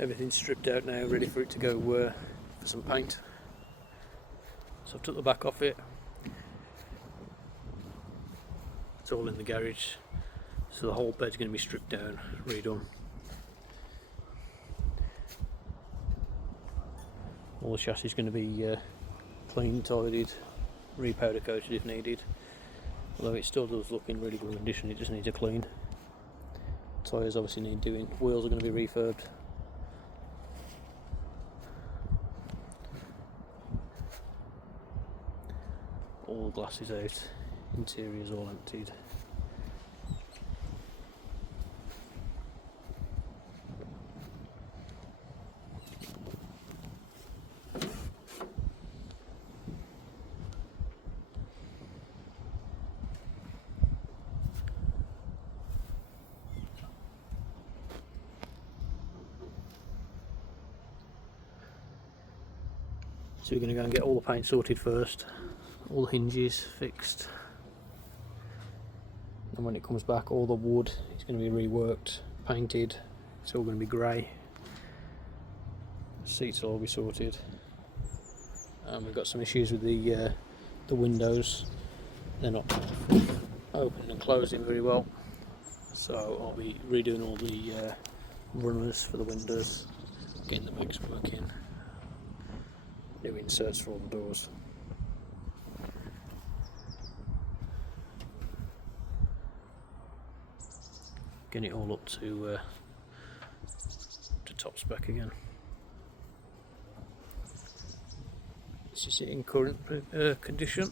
Everything's stripped out now, ready for it to go for some paint. So I've took the back off it. It's all in the garage. So the whole bed's going to be stripped down, redone. All the chassis is going to be cleaned, tidied, repowder coated if needed. Although it still does look in really good condition, it just needs a clean. Tyres obviously need doing. Wheels are going to be refurbed. All the glass is out, interior is all emptied. So we're going to go and get all the paint sorted first, all the hinges fixed, and when it comes back all the wood is going to be reworked, painted, it's all going to be grey, seats will all be sorted, and we've got some issues with the windows, they're not opening and closing very well, so I'll be redoing all the runners for the windows, getting the pegs working. New inserts for all the doors. Getting it all up to top spec again. This is it in current condition.